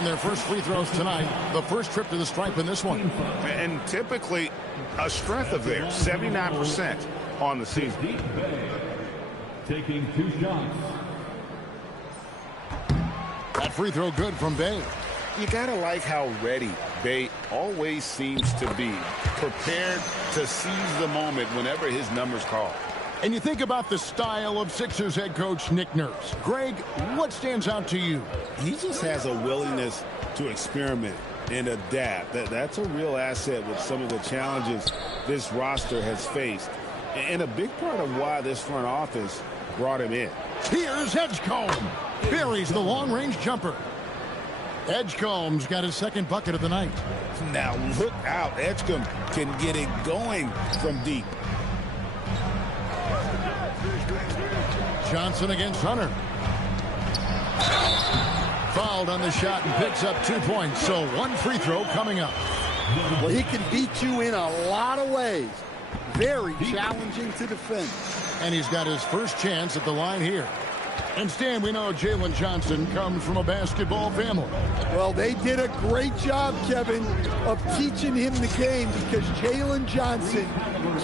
Their first free throws tonight, the first trip to the stripe in this one. And typically a strength of theirs, 79% on the season. Taking 2 shots. That free throw good from Bay. You gotta like how ready Bay always seems to be, prepared to seize the moment whenever his number's called. And you think about the style of Sixers head coach Nick Nurse. Greg, what stands out to you? He just has a willingness to experiment and adapt. That's a real asset with some of the challenges this roster has faced. And a big part of why this front office brought him in. Here's Edgecombe. Buries the long-range jumper. Edgecombe's got his second bucket of the night. Now look out. Edgecombe can get it going from deep. Johnson against Hunter. Fouled on the shot and picks up 2 points. So 1 free throw coming up. Well, he can beat you in a lot of ways. Very challenging to defend. And he's got his first chance at the line here. And Stan, we know Jalen Johnson comes from a basketball family. Well, they did a great job, Kevin, of teaching him the game because Jalen Johnson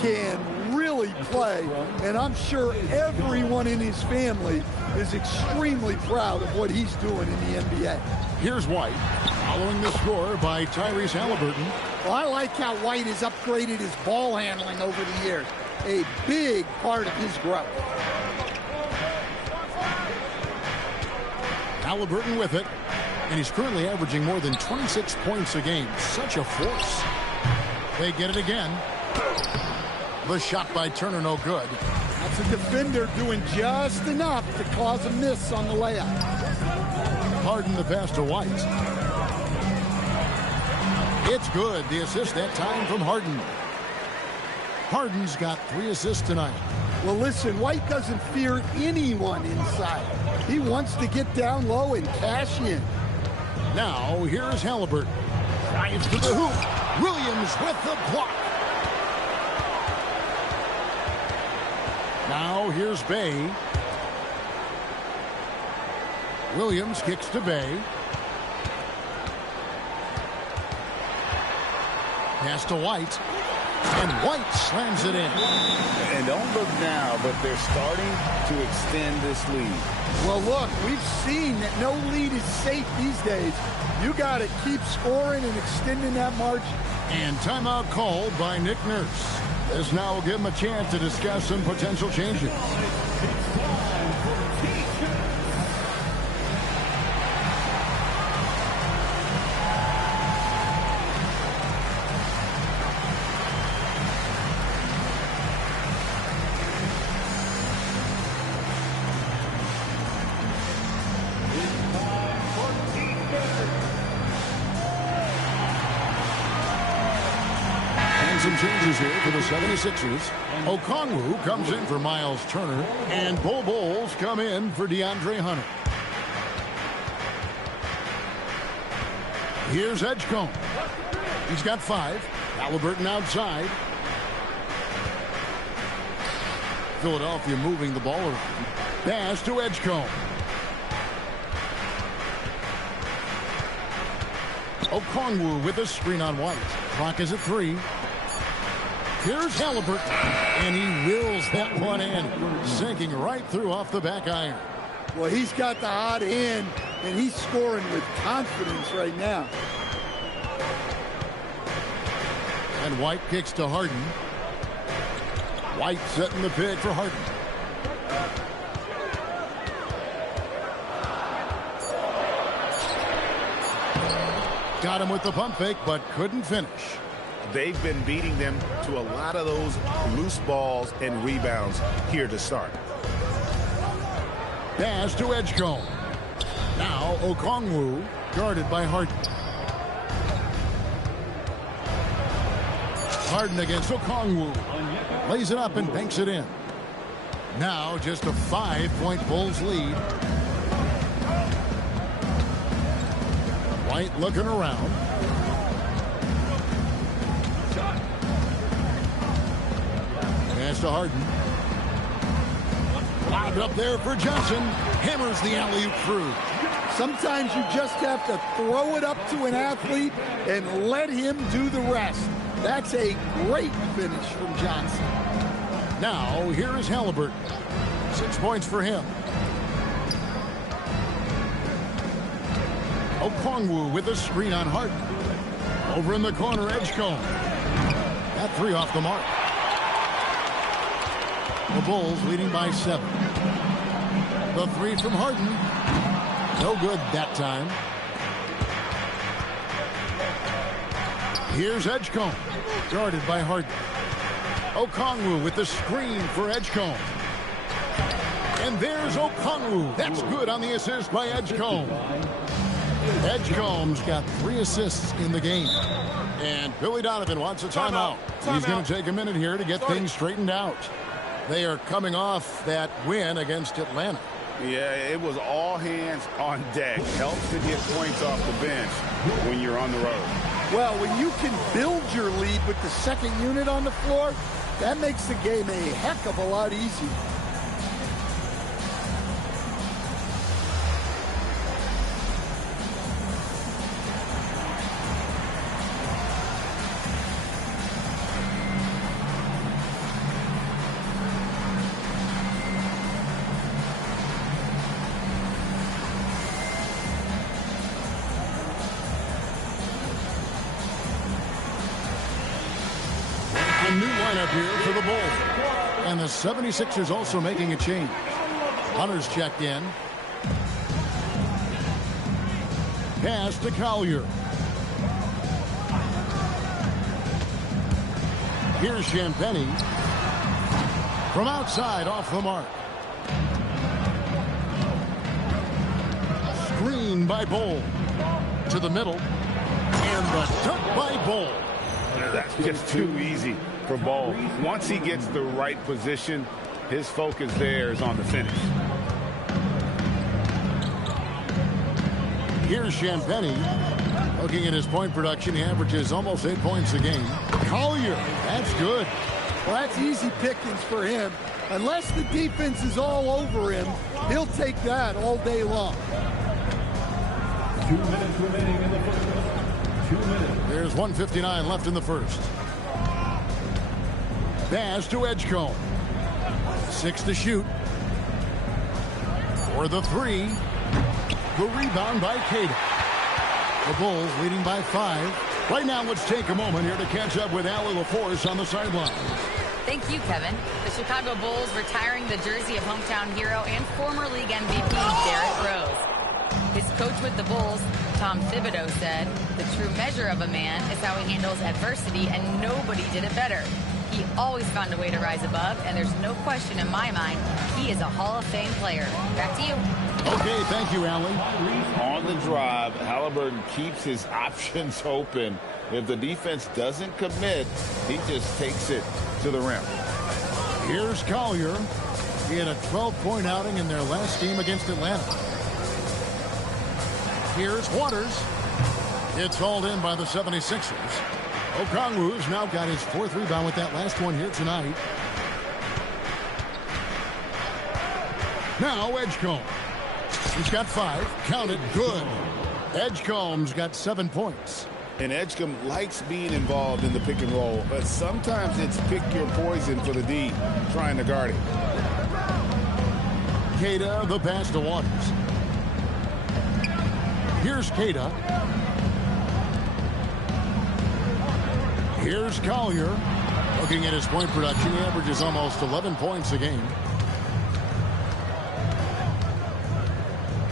can really play. And I'm sure everyone in his family is extremely proud of what he's doing in the NBA. Here's White, following the score by Tyrese Halliburton. Well, I like how White has upgraded his ball handling over the years. A big part of his growth. Halliburton with it, and he's currently averaging more than 26 points a game. Such a force. They get it again. The shot by Turner, no good. That's a defender doing just enough to cause a miss on the layup. Harden the pass to White. It's good. The assist that time from Harden. Harden's got 3 assists tonight. Well, listen, White doesn't fear anyone inside. He wants to get down low and cash in. Now, here's Halliburton. Drives to the hoop. Williams with the block. Now, here's Bay. Williams kicks to Bay. Pass to White. And White slams it in. And don't look now, but they're starting to extend this lead. Well, look, we've seen that no lead is safe these days. You got to keep scoring and extending that margin. And timeout called by Nick Nurse. This now will give him a chance to discuss some potential changes. Some changes here for the 76ers. Okongwu comes in for Miles Turner, and Bol Bol's come in for DeAndre Hunter. Here's Edgecombe. He's got 5. Halliburton outside. Philadelphia moving the ball around. Pass to Edgecombe. Okongwu with a screen on White. Clock is at 3. Here's Halliburton, and he wills that one in, sinking right through off the back iron. Well, he's got the hot hand, and he's scoring with confidence right now. And White kicks to Harden. White setting the pick for Harden. Got him with the pump fake, but couldn't finish. They've been beating them to a lot of those loose balls and rebounds here to start. Pass to Edgecombe. Now Okongwu guarded by Harden. Harden against Okongwu. Lays it up and banks it in. Now just a 5-point Bulls lead. White looking around. Pass to Harden. Lobbed up there for Johnson. Hammers the alley-oop through. Sometimes you just have to throw it up to an athlete and let him do the rest. That's a great finish from Johnson. Now, here is Halliburton. 6 points for him. Okongwu with a screen on Harden. Over in the corner, Edgecombe. That three off the mark. The Bulls leading by 7. The three from Harden. No good that time. Here's Edgecombe. Guarded by Harden. Okongwu with the screen for Edgecombe. And there's Okongwu. That's good on the assist by Edgecombe. Edgecombe's got 3 assists in the game. And Billy Donovan wants a timeout. He's going to take a minute here to get things straightened out. They are coming off that win against Atlanta. Yeah, it was all hands on deck. Helps to get points off the bench when you're on the road. Well, when you can build your lead with the second unit on the floor, that makes the game a heck of a lot easier. A new lineup here for the Bulls. And the 76ers also making a change. Hunter's checked in. Pass to Collier. Here's Champagny. From outside, off the mark. Screen by Bol. To the middle. And the dunk by Bol. That's just too easy for Bol. Once he gets the right position, his focus there is on the finish. Here's Champagny. Looking at his point production, he averages almost 8 points a game. Collier, that's good. Well, that's easy pickings for him. Unless the defense is all over him, he'll take that all day long. 2 minutes remaining in the first. 2 minutes. There's 1:59 left in the first. Pass to Edgecombe. 6 to shoot. For the three. The rebound by Cada. The Bulls leading by 5. Right now, let's take a moment here to catch up with Allie LaForce on the sideline. Thank you, Kevin. The Chicago Bulls retiring the jersey of hometown hero and former league MVP Derrick Rose. His coach with the Bulls, Tom Thibodeau, said, "The true measure of a man is how he handles adversity, and nobody did it better. He always found a way to rise above, and there's no question in my mind he is a Hall of Fame player." Back to you. Okay, thank you, Allie. On the drive, Halliburton keeps his options open. If the defense doesn't commit, he just takes it to the rim. Here's Collier. He had a 12-point outing in their last game against Atlanta. Here's Waters. It's hauled in by the 76ers. Okongwu's now got his 4th rebound with that last one here tonight. Now Edgecombe. He's got 5. Count it. Good. Edgecombe's got 7 points. And Edgecombe likes being involved in the pick and roll, but sometimes it's pick your poison for the D trying to guard it. Cada, the pass to Waters. Here's Cada. Here's Collier. Looking at his point production, he averages almost 11 points a game.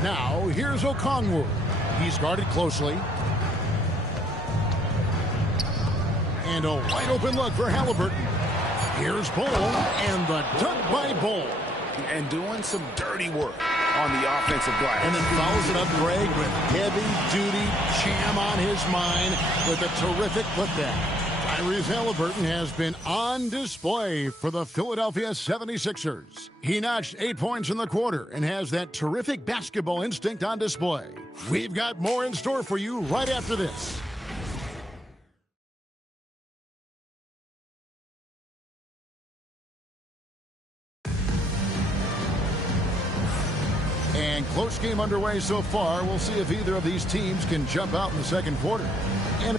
Now, here's Okongwu. He's guarded closely. And a wide open look for Halliburton. Here's Bol, and the dunk by Bol. And doing some dirty work on the offensive glass. And then follows it up, Greg, with heavy-duty jam on his mind with a terrific putback. Tyrese Halliburton has been on display for the Philadelphia 76ers. He notched 8 points in the quarter and has that terrific basketball instinct on display. We've got more in store for you right after this. And close game underway so far. We'll see if either of these teams can jump out in the second quarter. And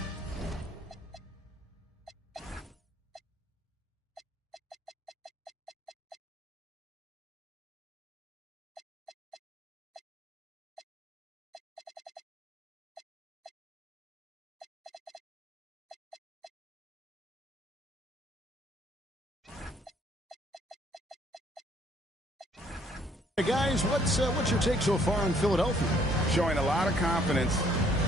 guys, what's your take so far on Philadelphia? Showing a lot of confidence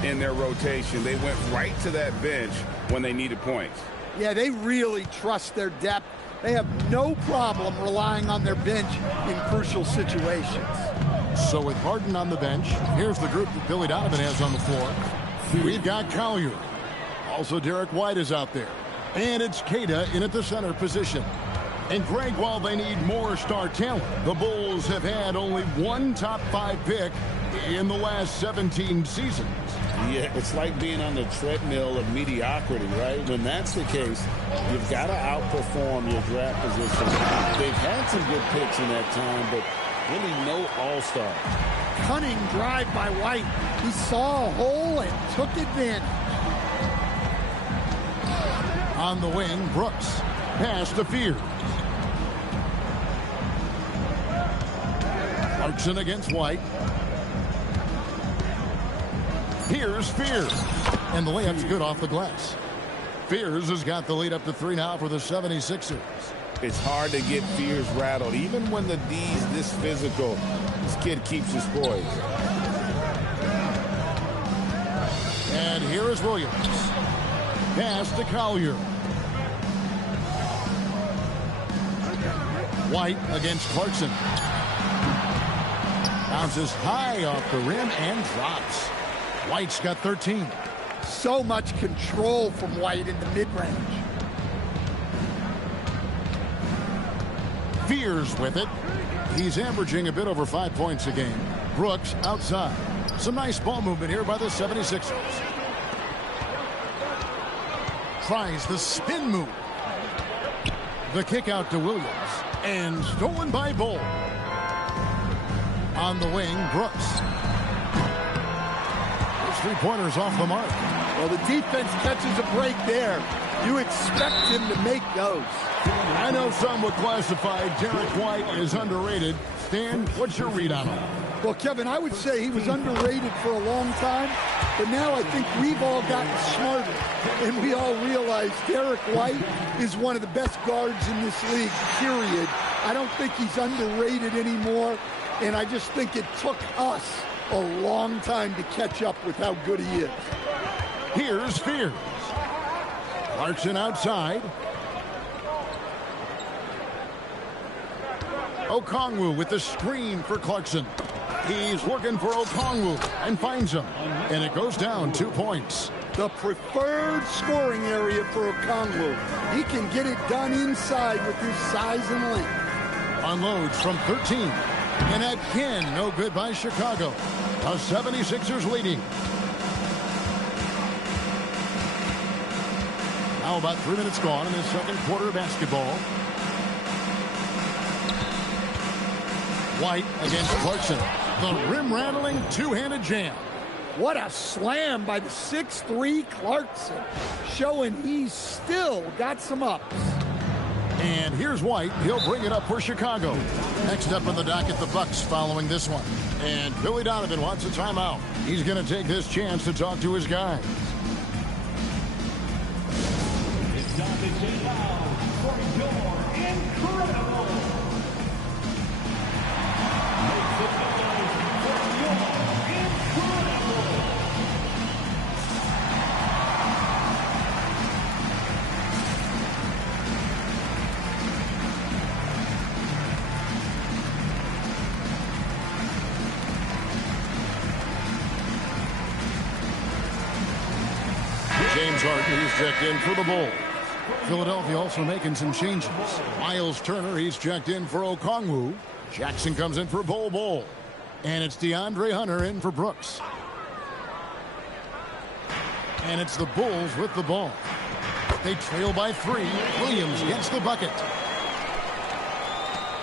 in their rotation. They went right to that bench when they needed points. Yeah, they really trust their depth. They have no problem relying on their bench in crucial situations. So with Harden on the bench, here's the group that Billy Donovan has on the floor. We've got Collier. Also, Derek White is out there. And it's Queta in at the center position. And Greg, while they need more star talent, the Bulls have had only one top 5 pick in the last 17 seasons. Yeah, it's like being on the treadmill of mediocrity, right? When that's the case, you've got to outperform your draft position. They've had some good picks in that time, but really no all-star. Cunning drive by White. He saw a hole and took advantage. On the wing, Brooks. Pass to Fears. Clarkson against White. Here's Fears. And the layup's good off the glass. Fears has got the lead up to 3 now for the 76ers. It's hard to get Fears rattled. Even when the D's this physical, this kid keeps his poise. And here is Williams. Pass to Collier. White against Clarkson. Bounces high off the rim and drops. White's got 13. So much control from White in the mid-range. Fears with it. He's averaging a bit over 5 points a game. Brooks outside. Some nice ball movement here by the 76ers. Tries the spin move. The kick out to Williams. And stolen by Bull. On the wing, Brooks. Those 3-pointers off the mark. Well, the defense catches a break there. You expect him to make those. I know some would classify Derek White as underrated. Stan, what's your read on him? Well, Kevin, I would say he was underrated for a long time, but now I think we've all gotten smarter, and we all realize Derek White is one of the best guards in this league, period. I don't think he's underrated anymore, and I just think it took us a long time to catch up with how good he is. Here's Fears. Clarkson outside. Okongwu with the screen for Clarkson. He's looking for Okongwu and finds him. And it goes down 2 points. The preferred scoring area for Okongwu. He can get it done inside with his size and length. Unloads from 13. And again, no good by Chicago. The 76ers leading. Now about 3 minutes gone in the second quarter of basketball. White against Clarkson. The rim-rattling two-handed jam. What a slam by the 6'3" Clarkson, showing he's still got some ups. And here's White. He'll bring it up for Chicago. Next up on the docket, the Bucks following this one. And Billy Donovan wants a timeout. He's going to take this chance to talk to his guys. It's time to take out for your incredible. Make the noise for your incredible. James Harden, he's checked in for the Bulls. Philadelphia also making some changes. Miles Turner, he's checked in for Okongwu. Jackson comes in for Bol. And it's DeAndre Hunter in for Brooks. And it's the Bulls with the ball. They trail by 3. Williams gets the bucket.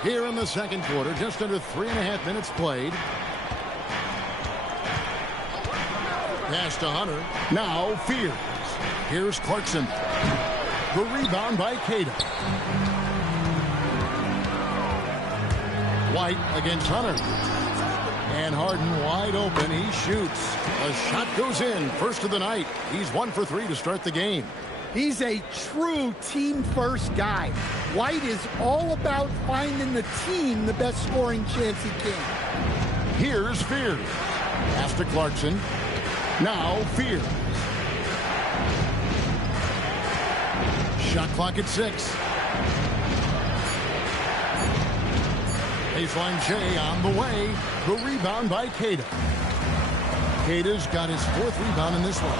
Here in the second quarter, just under 3.5 minutes played. Pass to Hunter. Now Fears. Here's Clarkson. The rebound by Cada. White against Hunter. And Harden wide open. He shoots. A shot goes in. First of the night. He's 1 for 3 to start the game. He's a true team-first guy. White is all about finding the team the best scoring chance he can. Here's Fears. Pass to Clarkson. Now Fears. Shot clock at 6. Baseline J on the way. The rebound by Cada. Cada's got his 4th rebound in this one.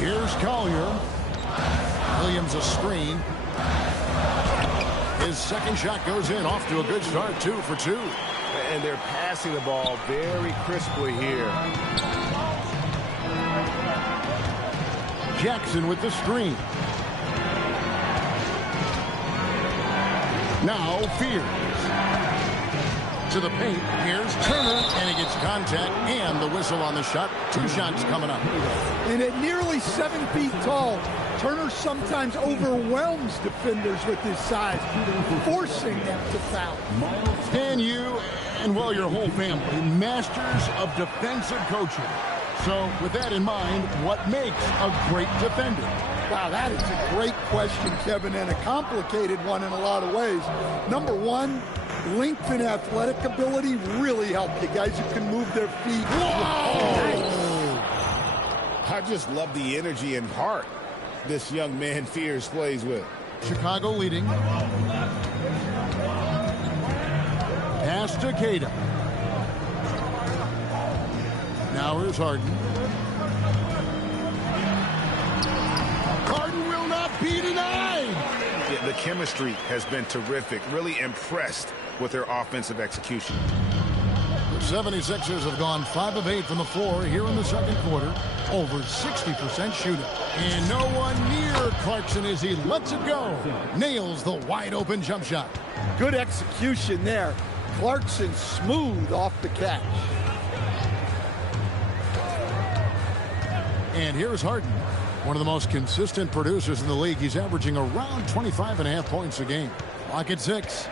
Here's Collier. Williams a screen. His second shot goes in. Off to a good start. 2 for 2. And they're passing the ball very crisply here. Jackson with the screen. Now Fears. To the paint. Here's Turner, and he gets contact and the whistle on the shot. 2 shots coming up. And at nearly 7 feet tall, Turner sometimes overwhelms defenders with his size, forcing them to foul. And you, and well, your whole family, masters of defensive coaching. So with that in mind, what makes a great defender? Wow, that is a great question, Kevin, and a complicated one in a lot of ways. Number one, length and athletic ability really help you. Guys who can move their feet. I just love the energy and heart this young man Fears plays with. Chicago leading. Pass to Cada. Now here's Harden. Harden will not be denied. Yeah, the chemistry has been terrific. Really impressed with their offensive execution. The 76ers have gone 5 of 8 from the floor here in the second quarter. Over 60% shooting. And no one near Clarkson as he lets it go. Nails the wide open jump shot. Good execution there. Clarkson smooth off the catch. And here's Harden, one of the most consistent producers in the league. He's averaging around 25.5 points a game. Clock at 6.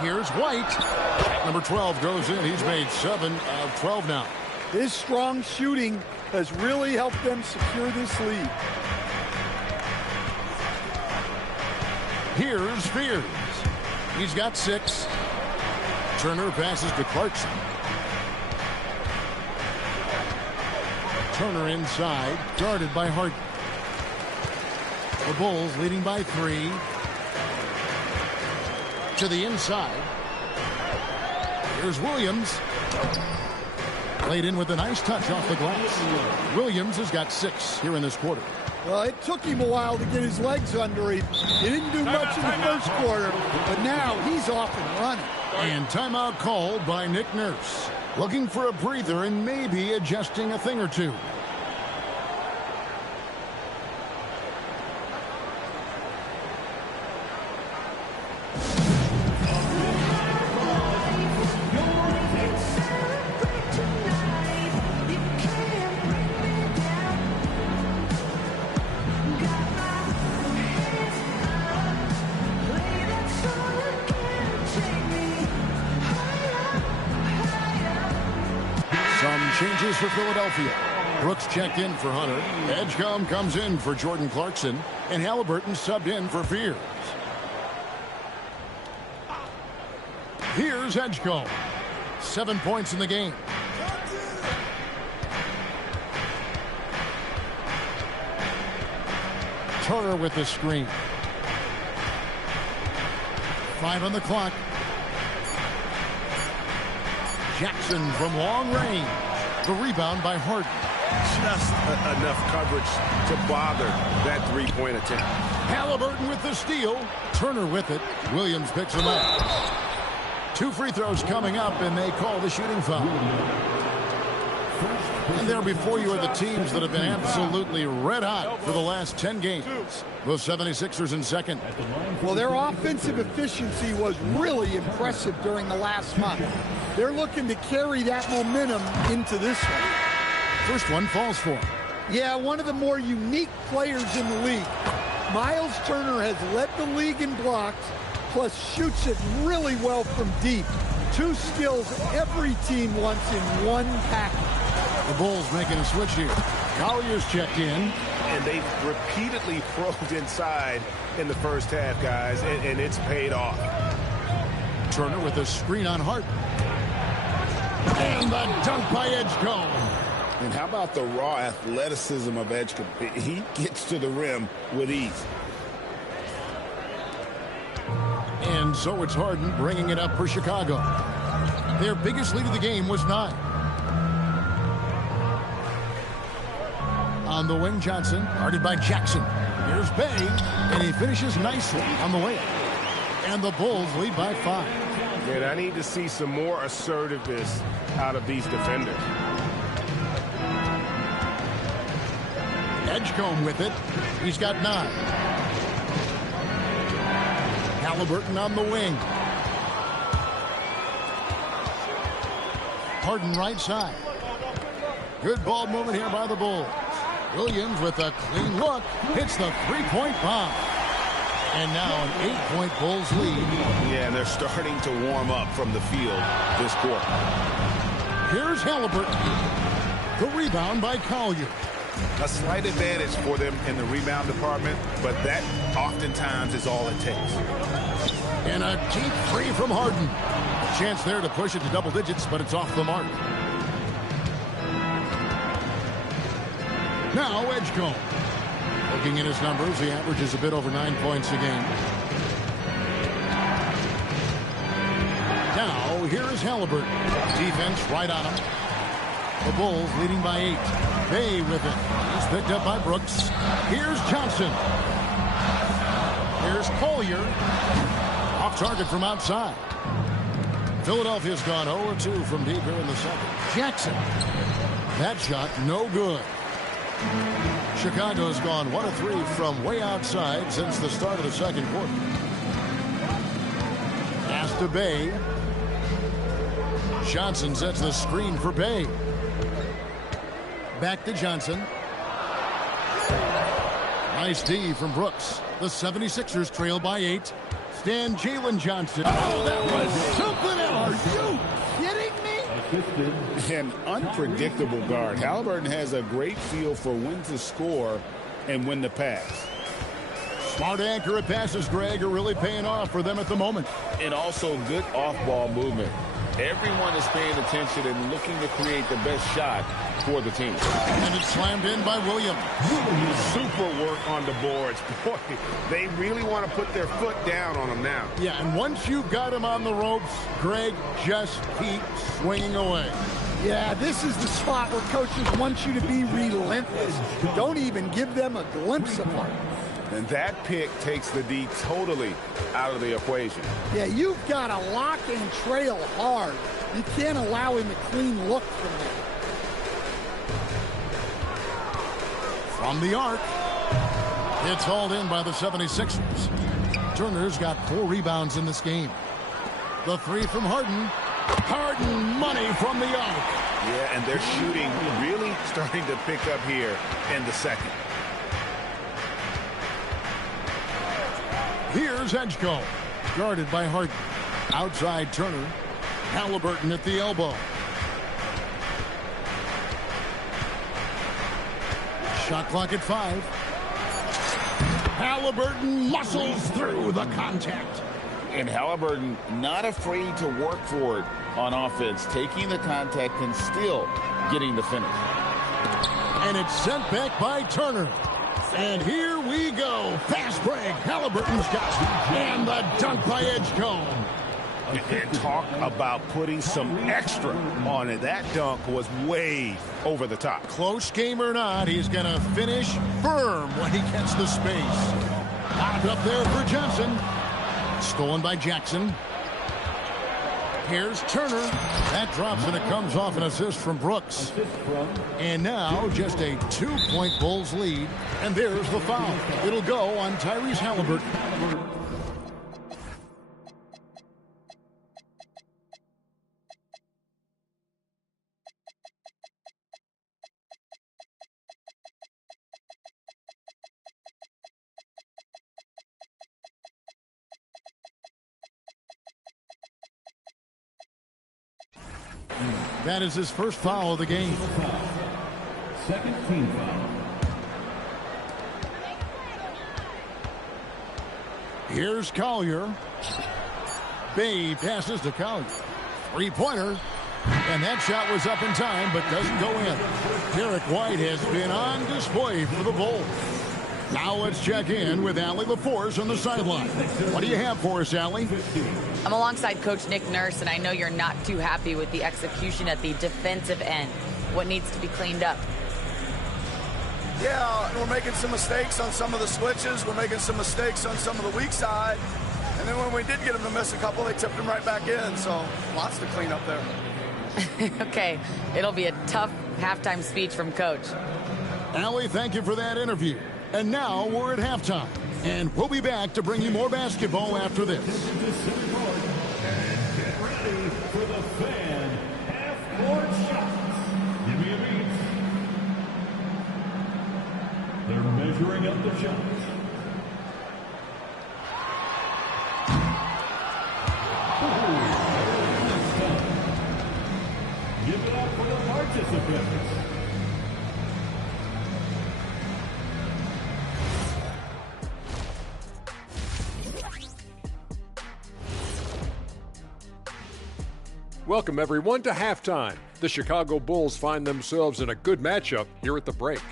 Here's White. Number 12 goes in. He's made 7 of 12 now. His strong shooting has really helped them secure this lead. Here's Fears. He's got 6. Turner passes to Clarkson. Turner inside, guarded by Harden. The Bulls leading by 3. To the inside. Here's Williams. Laid in with a nice touch off the glass. Williams has got 6 here in this quarter. Well, it took him a while to get his legs under him. He didn't do much in the first quarter, but now he's off and running. And timeout called by Nick Nurse. Looking for a breather and maybe adjusting a thing or two. Changes for Philadelphia. Brooks checked in for Hunter. Edgecombe comes in for Jordan Clarkson. And Halliburton subbed in for Fears. Here's Edgecombe. 7 points in the game. Turner with the screen. 5 on the clock. Jackson from long range. The rebound by Harden. Just enough coverage to bother that three-point attempt. Halliburton with the steal. Turner with it. Williams picks him up. 2 free throws coming up, and they call the shooting foul. And there before you are the teams that have been absolutely red hot for the last 10 games. The 76ers in second. Well, their offensive efficiency was really impressive during the last month. They're looking to carry that momentum into this one. First one falls for him. Yeah, one of the more unique players in the league. Miles Turner has led the league in blocks, plus shoots it really well from deep. Two skills every team wants in one package. The Bulls making a switch here. Collier's checked in. And they've repeatedly probed inside in the first half, guys, and it's paid off. Turner with a screen on Hart. And the dunk by Edgecombe. And how about the raw athleticism of Edgecombe? He gets to the rim with ease. And so it's Harden bringing it up for Chicago. Their biggest lead of the game was 9. On the wing, Johnson, guarded by Jackson. Here's Bay, and he finishes nicely on the way. And the Bulls lead by 5. Man, I need to see some more assertiveness out of these defenders. Edgecombe with it. He's got 9. Halliburton on the wing. Harden right side. Good ball movement here by the Bulls. Williams with a clean look. Hits the three-point bomb. And now an 8-point Bulls lead. Yeah, and they're starting to warm up from the field this quarter. Here's Halliburton. The rebound by Collier. A slight advantage for them in the rebound department, but that oftentimes is all it takes. And a deep three from Harden. Chance there to push it to double digits, but it's off the mark. Now Edgecombe. Looking at his numbers, he averages a bit over 9 points a game. Now here is Halliburton. Defense right on him. The Bulls leading by 8. Bay with it. He's picked up by Brooks. Here's Johnson. Here's Collier. Off target from outside. Philadelphia's gone 0-2 from deep here in the second. Jackson. That shot no good. Chicago's gone 1-3 from way outside since the start of the second quarter. Pass to Bay. Johnson sets the screen for Bay. Back to Johnson. Nice D from Brooks. The 76ers trail by 8. Stand Jalen Johnson. Oh, that was something else. Are you kidding me? An unpredictable guard. Halliburton has a great feel for when to score and when to pass. Smart, accurate passes, Greg, are really paying off for them at the moment. And also good off-ball movement. Everyone is paying attention and looking to create the best shot for the team. And it's slammed in by Williams. Super work on the boards. Boy, they really want to put their foot down on them now. Yeah, and once you've got him on the ropes, Greg, just keep swinging away. Yeah, this is the spot where coaches want you to be relentless. Don't even give them a glimpse of it. And that pick takes the D totally out of the equation. Yeah, you've got to lock and trail hard. You can't allow him a clean look from there. From the arc. It's hauled in by the 76ers. Turner's got 4 rebounds in this game. The 3 from Harden. Harden money from the arc. Yeah, and their shooting really starting to pick up here in the second. Here's Edgecombe, guarded by Harden. Outside Turner. Halliburton at the elbow. Shot clock at 5. Halliburton muscles through the contact. And Halliburton not afraid to work for it on offense, taking the contact and still getting the finish. And it's sent back by Turner. And here we go. Fast break. Halliburton's got it. And the dunk by Edgecombe. And talk about putting some extra on it. That dunk was way over the top. Close game or not, he's going to finish firm when he gets the space. Knocked up there for Johnson. Stolen by Jackson. Here's Turner. That drops and it comes off an assist from Brooks. And now just a 2-point Bulls lead. And there's the foul. It'll go on Tyrese Halliburton. That is his first foul of the game. Second team foul. Here's Collier. Bay passes to Collier. Three-pointer. And that shot was up in time, but doesn't go in. Derek White has been on display for the Bulls. Now let's check in with Allie LaForce on the sideline. What do you have for us, Allie? I'm alongside Coach Nick Nurse, and I know you're not too happy with the execution at the defensive end. What needs to be cleaned up? Yeah, we're making some mistakes on some of the switches. We're making some mistakes on some of the weak side. And then when we did get them to miss a couple, they tipped them right back in. So lots to clean up there. Okay, it'll be a tough halftime speech from Coach. Allie, thank you for that interview. And now we're at halftime. And we'll be back to bring you more basketball after this. And get ready for the fan half-court shots. Give me a beat. They're measuring up the shots. Give it up for the participants. Welcome, everyone, to halftime. The Chicago Bulls find themselves in a good matchup here at the break.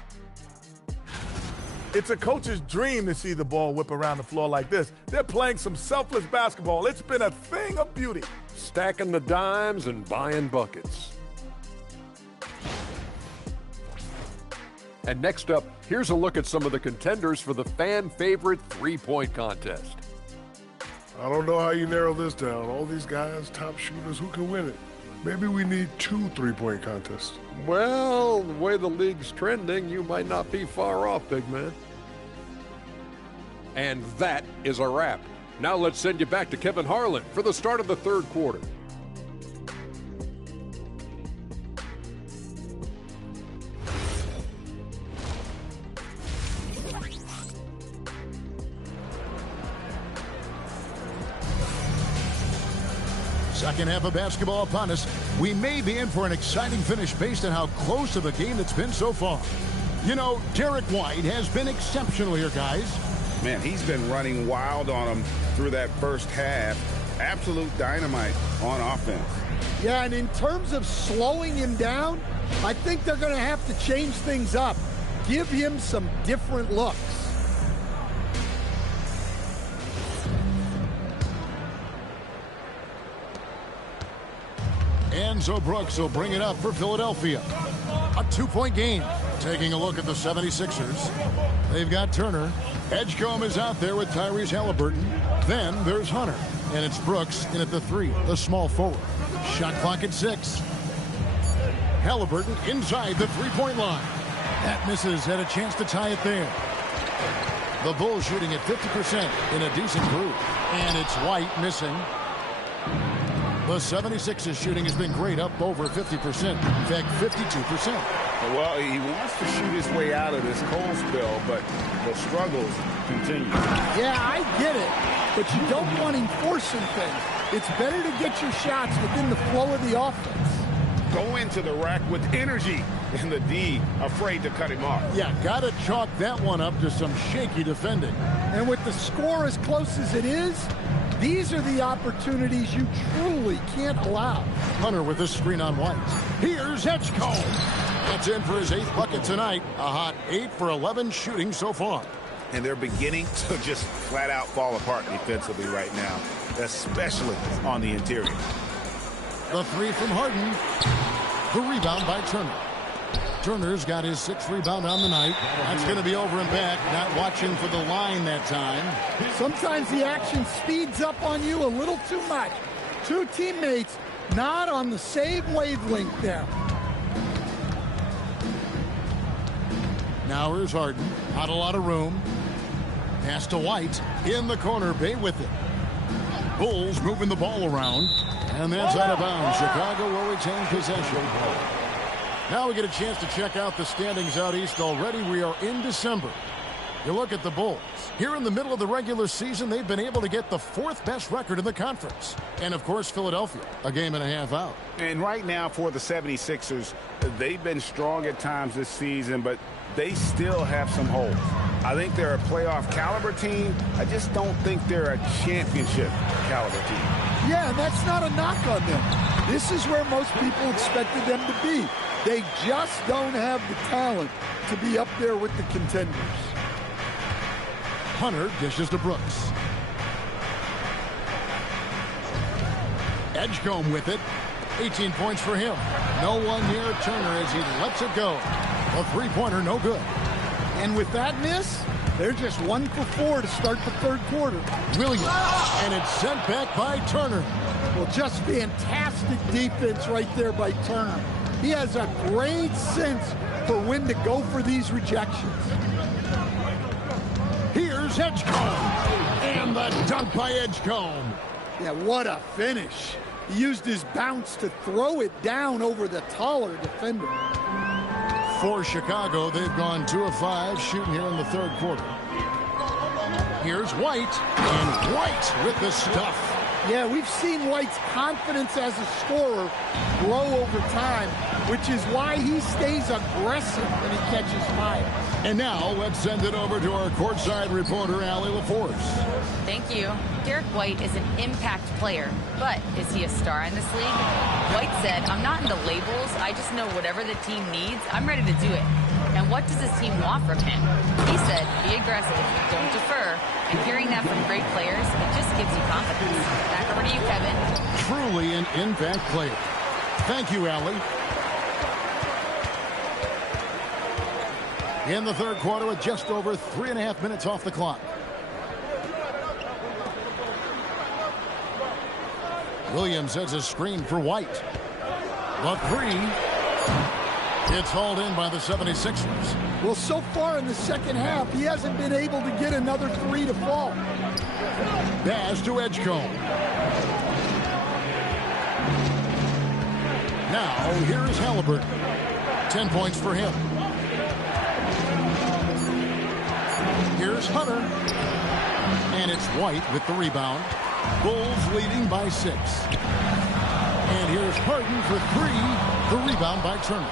It's a coach's dream to see the ball whip around the floor like this. They're playing some selfless basketball. It's been a thing of beauty. Stacking the dimes and buying buckets. And next up, here's a look at some of the contenders for the fan-favorite three-point contest. I don't know how you narrow this down. All these guys, top shooters, who can win it? Maybe we need 2 three-point contests. Well, the way the league's trending, you might not be far off, big man. And that is a wrap. Now let's send you back to Kevin Harlan for the start of the third quarter. Second half of basketball upon us. We may be in for an exciting finish based on how close to the game it's been so far. You know, Derek White has been exceptional here, guys. Man, he's been running wild on them through that first half. Absolute dynamite on offense. Yeah, and in terms of slowing him down, I think they're going to have to change things up. Give him some different looks. Enzo Brooks will bring it up for Philadelphia. A 2-point game. Taking a look at the 76ers. They've got Turner. Edgecombe is out there with Tyrese Halliburton. Then there's Hunter. And it's Brooks in at the 3, the small forward. Shot clock at 6. Halliburton inside the 3-point line. That misses, had a chance to tie it there. The Bulls shooting at 50% in a decent groove. And it's White missing. The 76ers shooting has been great, up over 50%. In fact, 52%. Well, he wants to shoot his way out of this cold spell, but the struggles continue. Yeah, I get it, but you don't want him forcing things. It's better to get your shots within the flow of the offense. Go into the rack with energy, and the D afraid to cut him off. Yeah, got to chalk that one up to some shaky defending. And with the score as close as it is, these are the opportunities you truly can't allow. Hunter with a screen on White. Here's Edgecombe. That's in for his 8th bucket tonight. A hot 8 for 11 shooting so far. And they're beginning to just flat out fall apart defensively right now, especially on the interior. The 3 from Harden. The rebound by Turner. Turner's got his 6th rebound on the night. That's going to be over and back. Not watching for the line that time. Sometimes the action speeds up on you a little too much. 2 teammates not on the same wavelength there. Now here's Harden. Not a lot of room. Pass to White. In the corner, Bay with it. Bulls moving the ball around. And that's out of bounds. Chicago will retain possession. Now we get a chance to check out the standings out east already. We are in December. You look at the Bulls. Here in the middle of the regular season, they've been able to get the 4th best record in the conference. And, of course, Philadelphia, a game and a half out. And right now for the 76ers, they've been strong at times this season, but they still have some holes. I think they're a playoff caliber team. I just don't think they're a championship caliber team. Yeah, and that's not a knock on them. This is where most people expected them to be. They just don't have the talent to be up there with the contenders. Hunter dishes to Brooks. Edgecombe with it. 18 points for him. No one near Turner as he lets it go. A three-pointer, no good. And with that miss, they're just 1 for 4 to start the third quarter. Williams, and it's sent back by Turner. Well, just fantastic defense right there by Turner. He has a great sense for when to go for these rejections. Here's Edgecombe, and the dunk by Edgecombe. Yeah, what a finish. He used his bounce to throw it down over the taller defender. For Chicago, they've gone 2 of 5 shooting here in the third quarter. Here's White, and White with the stuff. Yeah, we've seen White's confidence as a scorer grow over time, which is why he stays aggressive when he catches fire. And now, let's send it over to our courtside reporter, Allie LaForce. Thank you. Derek White is an impact player, but is he a star in this league? White said, "I'm not into labels. I just know whatever the team needs, I'm ready to do it. And what does this team want from him?" He said, "Be aggressive, don't defer." And hearing that from great players, it just gives you confidence. Back over to you, Kevin. Truly an impact player. Thank you, Allie. In the third quarter with just over 3.5 minutes off the clock. Williams has a screen for White. The three. It's hauled in by the 76ers. Well, so far in the second half, he hasn't been able to get another three to fall. Pass to Edgecombe. Now, here is Halliburton. 10 points for him. Here's Hunter. And it's White with the rebound. Bulls leading by 6. And here's Harden for 3. The rebound by Turner.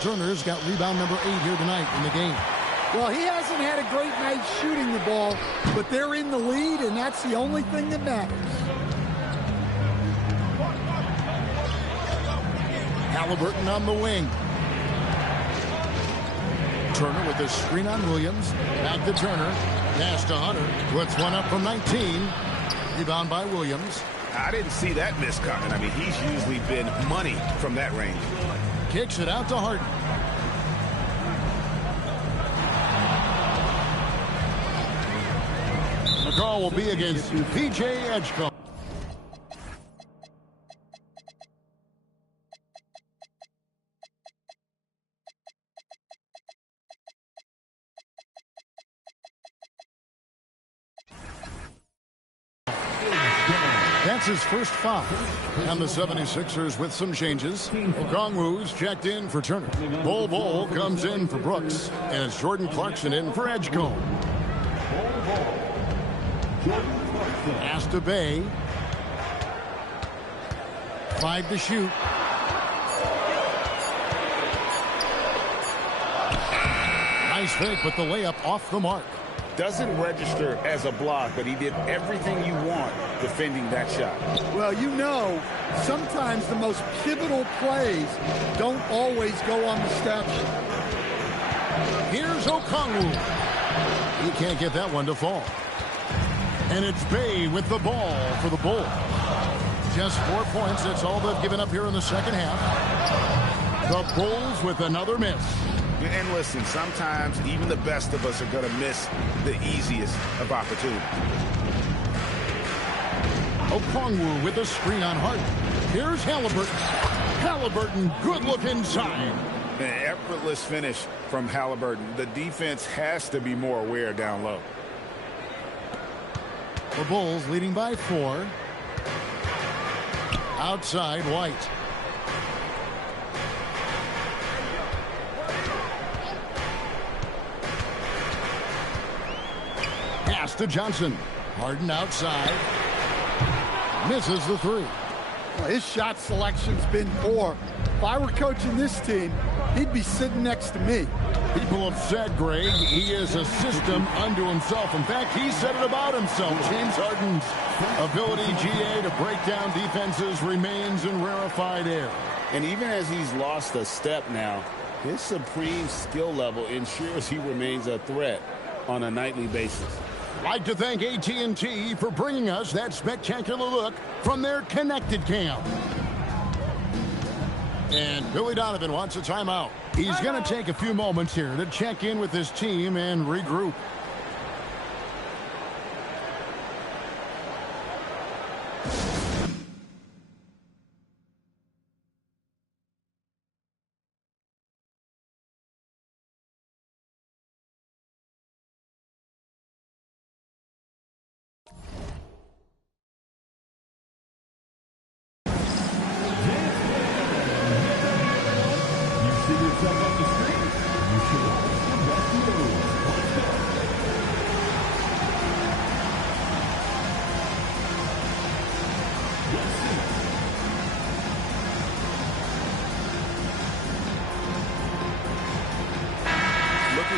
Turner's got rebound number 8 here tonight in the game. Well, he hasn't had a great night shooting the ball, but they're in the lead, and that's the only thing that matters. Halliburton on the wing. Turner with the screen on Williams. Back to Turner. Pass to Hunter. Puts one up from 19. Rebound by Williams. I didn't see that miss coming. I mean, he's usually been money from that range. Kicks it out to Harden. The call will be against P.J. Edgecombe. That's his first foul. And the 76ers with some changes. Okongwu's checked in for Turner. Bol comes in for Brooks. And it's Jordan Clarkson in for Edgecombe. Pass to Bay. 5 to shoot. Nice fake, but the layup off the mark. Doesn't register as a block, but he did everything you want defending that shot. Well, you know, sometimes the most pivotal plays don't always go on the stat sheet. Here's Okongwu. He can't get that one to fall. And it's Bay with the ball for the Bulls. Just 4 points. That's all they've given up here in the second half. The Bulls with another miss. And listen, sometimes even the best of us are going to miss the easiest of opportunities. Okongwu with the screen on Harden. Here's Halliburton. Halliburton, good look inside. An effortless finish from Halliburton. The defense has to be more aware down low. The Bulls leading by 4. Outside, White. pass to Johnson. Harden outside. Misses the three. Well, his shot selection's been poor. If I were coaching this team, he'd be sitting next to me. People have said, Greg, he is a system unto himself. In fact, he said it about himself. James Harden's ability, GA, to break down defenses remains in rarefied air. And even as he's lost a step now, his supreme skill level ensures he remains a threat on a nightly basis. Like to thank AT&T for bringing us that spectacular look from their connected cam. And Billy Donovan wants a timeout. He's going to take a few moments here to check in with his team and regroup.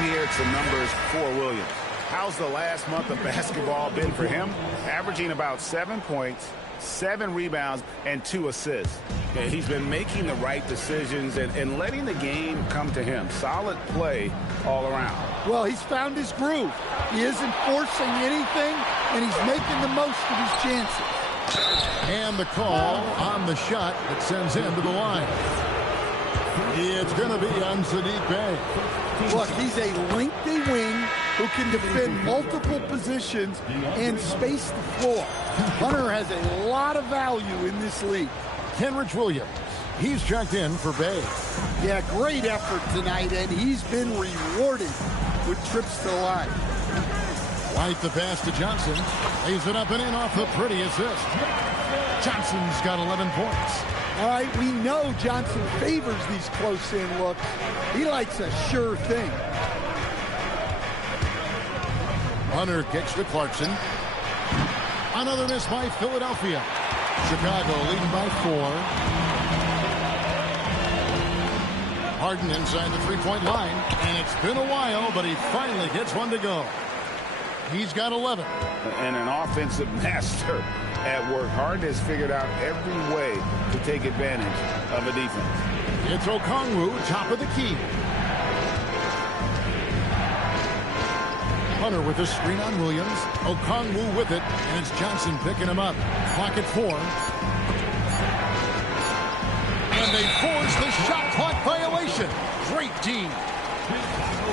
Here at some numbers for Williams. How's the last month of basketball been for him? Averaging about 7 points, 7 rebounds, and 2 assists. He's been making the right decisions and letting the game come to him. Solid play all around. Well, he's found his groove. He isn't forcing anything, and he's making the most of his chances. And the call on the shot that sends him to the line. It's going to be on Sadiq Bey. Look, he's a lengthy wing who can defend multiple positions and space the floor. Hunter has a lot of value in this league. Kenrich Williams, he's checked in for Bey. Yeah, great effort tonight, and he's been rewarded with trips to the line. White the pass to Johnson. Lays it up and in off the pretty assist. Johnson's got 11 points. All right, we know Johnson favors these close-in looks. He likes a sure thing. Hunter kicks to Clarkson. Another miss by Philadelphia. Chicago leading by 4. Harden inside the three-point line. And it's been a while, but he finally gets one to go. He's got 11. And an offensive master at work. Harden has figured out every way to take advantage of a defense. It's Okongwu, top of the key. Hunter with a screen on Williams. Okongwu with it, and it's Johnson picking him up. Clock at 4. And they force the shot clock violation. Great team.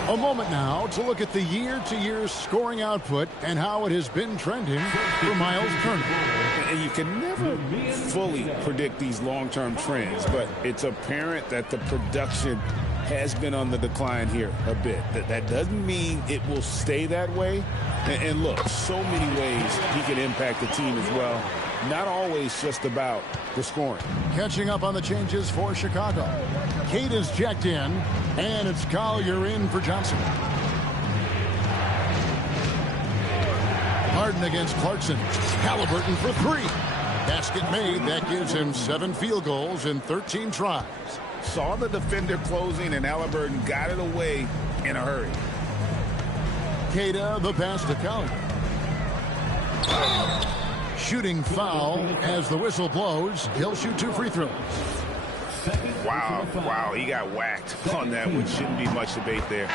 A moment now to look at the year-to-year scoring output and how it has been trending for Miles Turner. And you can never fully predict these long-term trends, but it's apparent that the production has been on the decline here a bit. That doesn't mean it will stay that way. And look, so many ways he can impact the team as well. Not always just about the scoring. Catching up on the changes for Chicago. Kate is checked in, and it's Collier in for Johnson. Harden against Clarkson. Halliburton for 3. Basket made. That gives him 7 field goals in 13 tries. Saw the defender closing, and Halliburton got it away in a hurry. Keita, the pass to Collier. Shooting foul as the whistle blows. He'll shoot 2 free throws. Wow, he got whacked on that, which shouldn't be much debate there.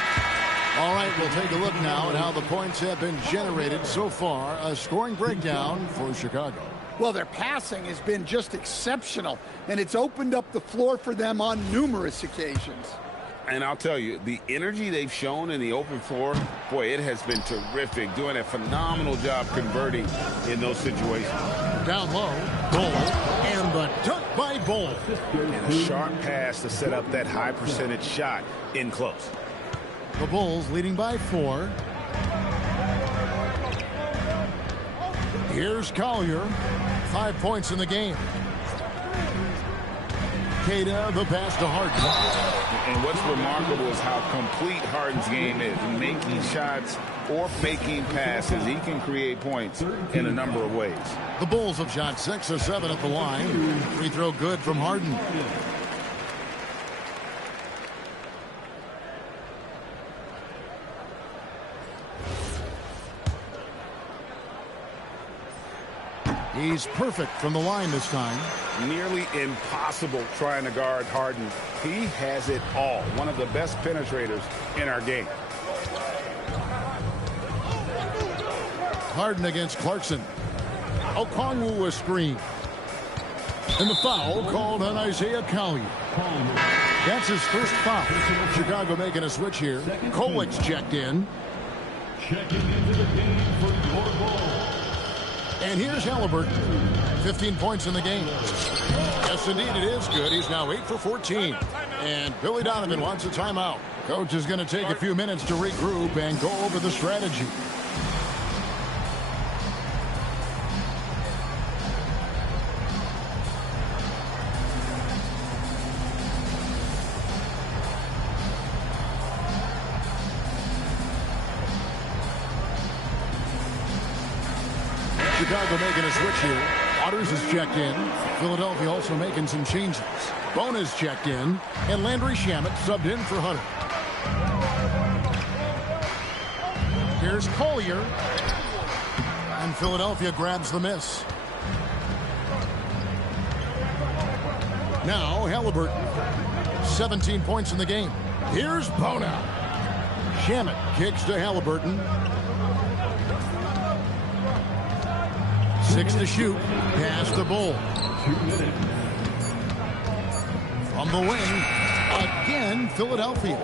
All right, we'll take a look now at how the points have been generated so far. A scoring breakdown for Chicago. Well, their passing has been just exceptional, and it's opened up the floor for them on numerous occasions. And I'll tell you, the energy they've shown in the open floor, boy, it has been terrific. Doing a phenomenal job converting in those situations. Down low, Bull, and the dunk by Bull. And a sharp pass to set up that high percentage shot in close. The Bulls leading by 4. Here's Collier. 5 points in the game. Queta, the pass to Harden. And what's remarkable is how complete Harden's game is. Making shots or faking passes, he can create points in a number of ways. The Bulls have shot 6 of 7 at the line. Free throw good from Harden. He's perfect from the line this time. Nearly impossible trying to guard Harden. He has it all. One of the best penetrators in our game. Harden against Clarkson. Okongwu a screen. And the foul called on Isaiah Collier. That's his first foul. Chicago making a switch here. Kolik's checked in. Checking into the game for your ball. And here's Halliburton. 15 points in the game. Yes, indeed, it is good. He's now 8 for 14. And Billy Donovan wants a timeout. Coach is going to take a few minutes to regroup and go over the strategy. Chicago making a switch here. Waters is checked in. Philadelphia also making some changes. Bona's checked in. And Landry Shamet subbed in for Hunter. Here's Collier. And Philadelphia grabs the miss. Now Halliburton. 17 points in the game. Here's Bona. Shamet kicks to Halliburton. 6 to shoot. Pass the Bull. From the wing. Again, Philadelphia.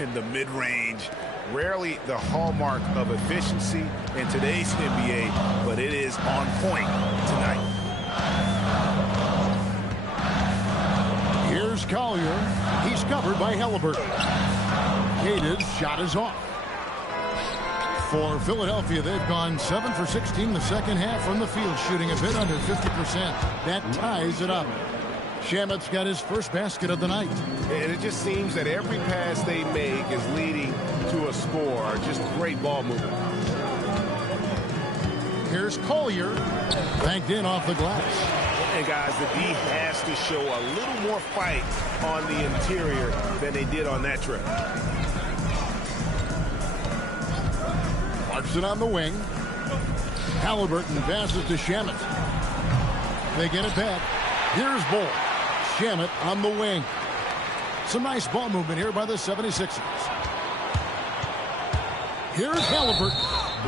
In the mid-range, rarely the hallmark of efficiency in today's NBA, but it is on point tonight. Here's Collier. He's covered by Halliburton. Queta's shot is off. For Philadelphia, they've gone 7 for 16 the second half from the field, shooting a bit under 50%. That ties it up. Shamet's got his first basket of the night. And it just seems that every pass they make is leading to a score. Just great ball movement. Here's Collier. Banked in off the glass. And guys, the D has to show a little more fight on the interior than they did on that trip. Clarkson on the wing. Halliburton passes to Shamet. They get it back. Here's Bull. Shamet on the wing. Some nice ball movement here by the 76ers. Here's Halliburton.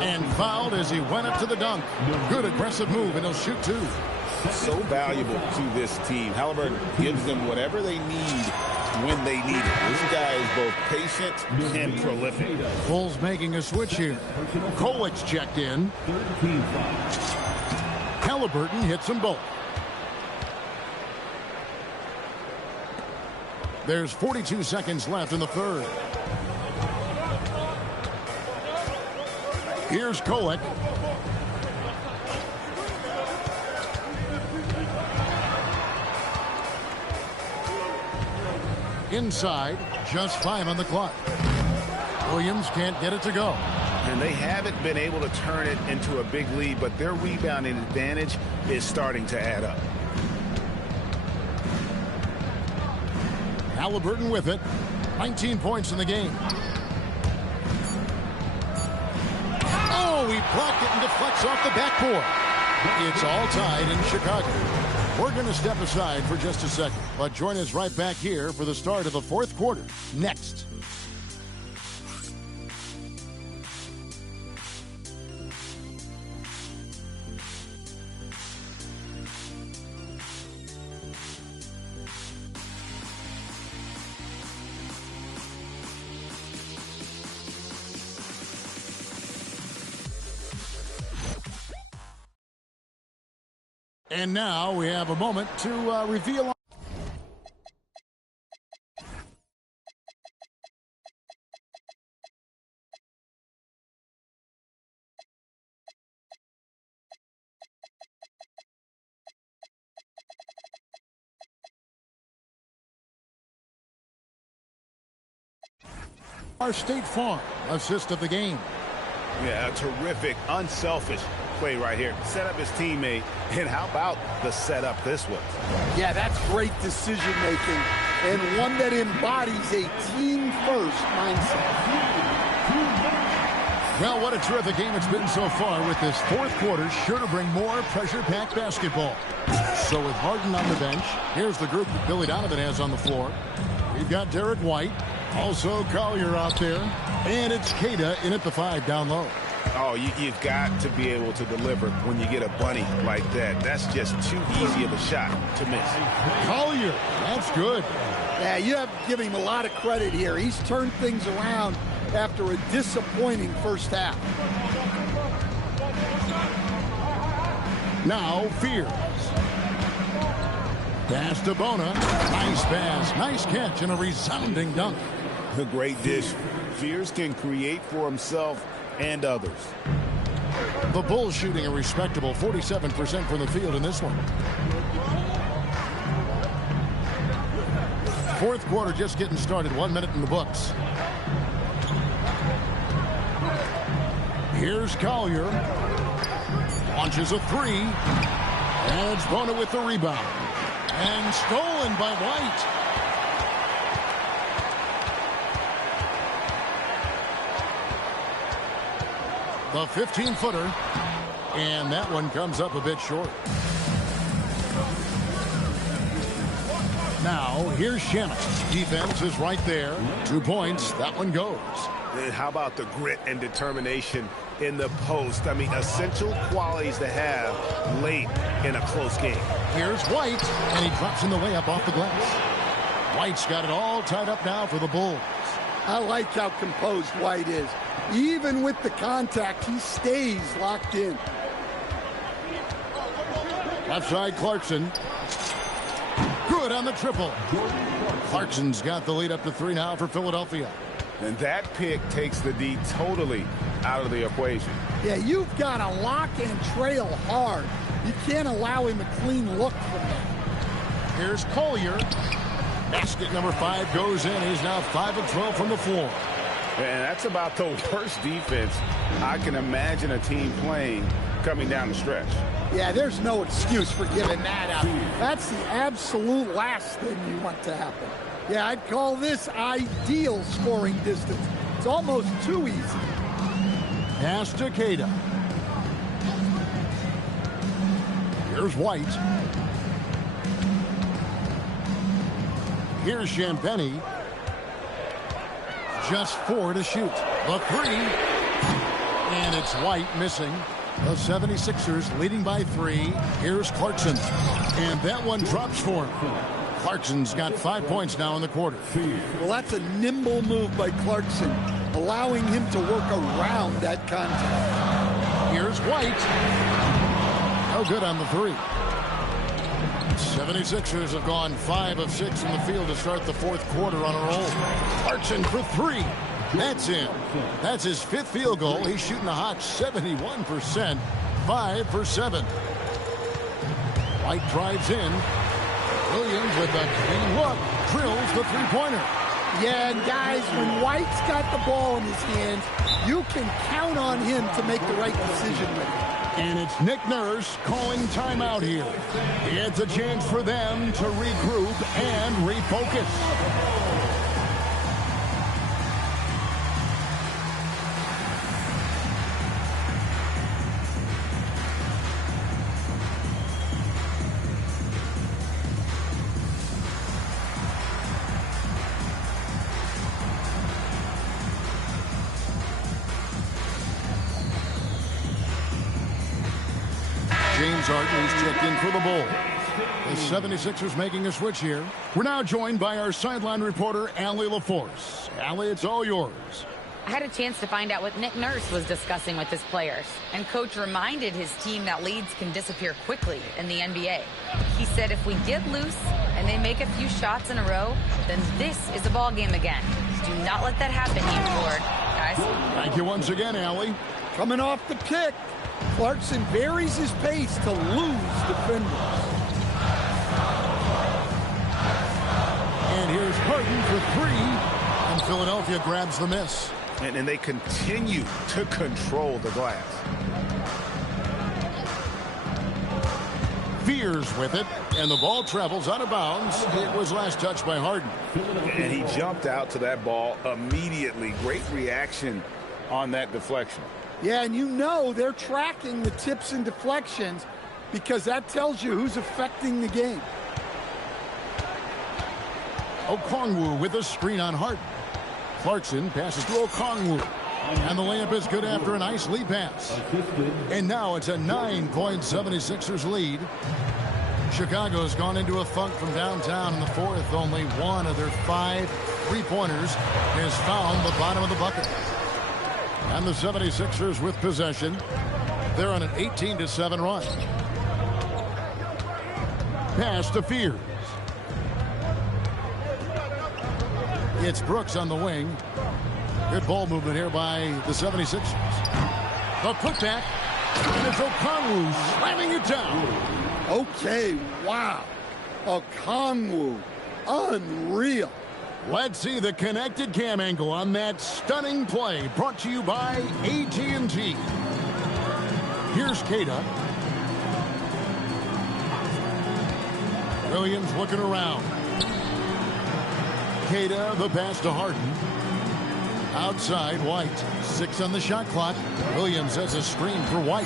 And fouled as he went up to the dunk. Good aggressive move, and he'll shoot 2. So valuable to this team. Halliburton gives them whatever they need when they need it. This guy is both patient and prolific. Bulls making a switch here. Kolik's checked in. Halliburton hits them both. There's 42 seconds left in the third. Here's Kolik. Inside, just 5 on the clock. Williams can't get it to go. And they haven't been able to turn it into a big lead, but their rebounding advantage is starting to add up. Halliburton with it. 19 points in the game. Oh, he blocked it and deflects off the backboard. It's all tied in Chicago. We're going to step aside for just a second, but join us right back here for the start of the fourth quarter. Next. And now we have a moment to reveal our State Farm assist of the game. Yeah, a terrific, unselfish play right here. Set up his teammate, and how about the setup this was? Yeah, that's great decision making, and one that embodies a team-first mindset. Well, what a terrific game it's been so far, with this fourth quarter sure to bring more pressure-packed basketball. So with Harden on the bench, here's the group that Billy Donovan has on the floor. We've got Derek White, also Collier out there, and it's Queta in at the 5 down low. Oh, you've got to be able to deliver when you get a bunny like that. That's just too easy of a shot to miss. Collier, that's good. Yeah, you have to give him a lot of credit here. He's turned things around after a disappointing first half. Now, Fears. Pass to Bona. Nice pass, nice catch, and a resounding dunk. A great dish. Fears can create for himself and others. The Bulls shooting a respectable 47% from the field in this one. Fourth quarter just getting started. 1 minute in the books. Here's Collier. Launches a 3. And it's Bona with the rebound. And stolen by White. The 15-footer. And that one comes up a bit short. Now, here's Shannon. Defense is right there. 2 points. That one goes. And how about the grit and determination in the post? I mean, essential qualities to have late in a close game. Here's White, and he drops in the layup off the glass. White's got it all tied up now for the Bulls. I like how composed White is. Even with the contact, he stays locked in. Left side, Clarkson. Good on the triple. Clarkson's got the lead up to 3 now for Philadelphia. And that pick takes the D totally out of the equation. Yeah, you've got to lock and trail hard. You can't allow him a clean look from that. Here's Collier. Basket number 5 goes in. He's now 5 of 12 from the floor. And that's about the worst defense I can imagine a team playing coming down the stretch. Yeah, there's no excuse for giving that up. That's the absolute last thing you want to happen. Yeah, I'd call this ideal scoring distance. It's almost too easy. Pass to Queta. Here's White. Here's Champagny. Just 4 to shoot. The 3. And it's White missing. The 76ers leading by 3. Here's Clarkson. And that one drops for him. Clarkson's got 5 points now in the quarter. Well, that's a nimble move by Clarkson, allowing him to work around that contact. Here's White. No good on the 3. 76ers have gone 5 of 6 in the field to start the fourth quarter on a roll. Clarkson for 3. That's in. That's his 5th field goal. He's shooting a hot 71%. 5 for 7. White drives in. Williams with a clean look. Drills the 3-pointer. Yeah, and guys, when White's got the ball in his hands, you can count on him to make the right decision with it. And it's Nick Nurse calling timeout here. It's a chance for them to regroup and refocus. James Harden's checked in for the Bulls. The 76ers making a switch here. We're now joined by our sideline reporter, Allie LaForce. Allie, it's all yours. I had a chance to find out what Nick Nurse was discussing with his players, and Coach reminded his team that leads can disappear quickly in the NBA. He said if we get loose and they make a few shots in a row, then this is a ball game again. Do not let that happen, he implored. Guys. Thank you once again, Allie. Coming off the kick, Clarkson varies his pace to lose defenders. And here's Harden for three, and Philadelphia grabs the miss. And they continue to control the glass. Fears with it, and the ball travels out of bounds. It was last touched by Harden. And he jumped out to that ball immediately. Great reaction on that deflection. Yeah, and you know they're tracking the tips and deflections because that tells you who's affecting the game. Okongwu with a screen on Harden. Clarkson passes to Okongwu. And the layup is good after a nice lead pass. And now it's a 9-point 76ers lead. Chicago's gone into a funk from downtown in the fourth. Only one of their 5 3-pointers has found the bottom of the bucket. And the 76ers with possession. They're on an 18-7 run. Pass to Fears. It's Brooks on the wing. Good ball movement here by the 76ers. The putback. And it's Okongwu slamming it down. Okay, wow. Okongwu. Unreal. Let's see the connected cam angle on that stunning play. Brought to you by AT&T. Here's Keita. Williams looking around. Keita, the pass to Harden. Outside, White. 6 on the shot clock. Williams has a screen for White.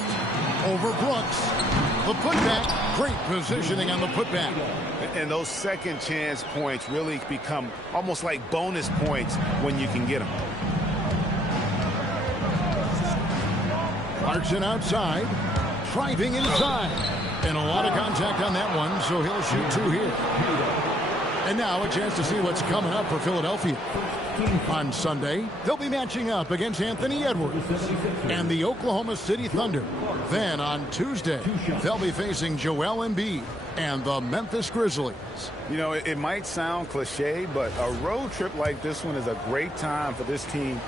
Over Brooks. The putback. Great positioning on the putback. And those second chance points really become almost like bonus points when you can get them. Clarkson outside. Driving inside. And a lot of contact on that one, so he'll shoot 2 here. And now a chance to see what's coming up for Philadelphia. On Sunday, they'll be matching up against Anthony Edwards and the Oklahoma City Thunder. Then on Tuesday, they'll be facing Joel Embiid and the Memphis Grizzlies. You know, it might sound cliche, but a road trip like this one is a great time for this team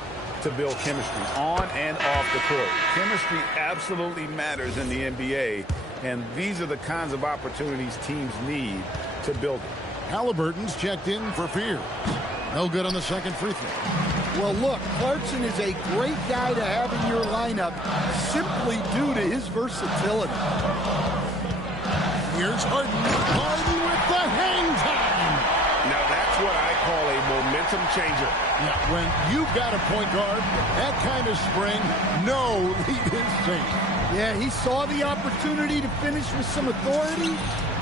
to build chemistry on and off the court. Chemistry absolutely matters in the NBA, and these are the kinds of opportunities teams need to build it. Halliburton's checked in for Fears. No good on the second free throw. Well, look, Clarkson is a great guy to have in your lineup simply due to his versatility. Here's Harden. Harden with the hang time. Now that's what I call a momentum changer. Yeah, when you've got a point guard, that kind of spring, no lead is safe. Yeah, he saw the opportunity to finish with some authority,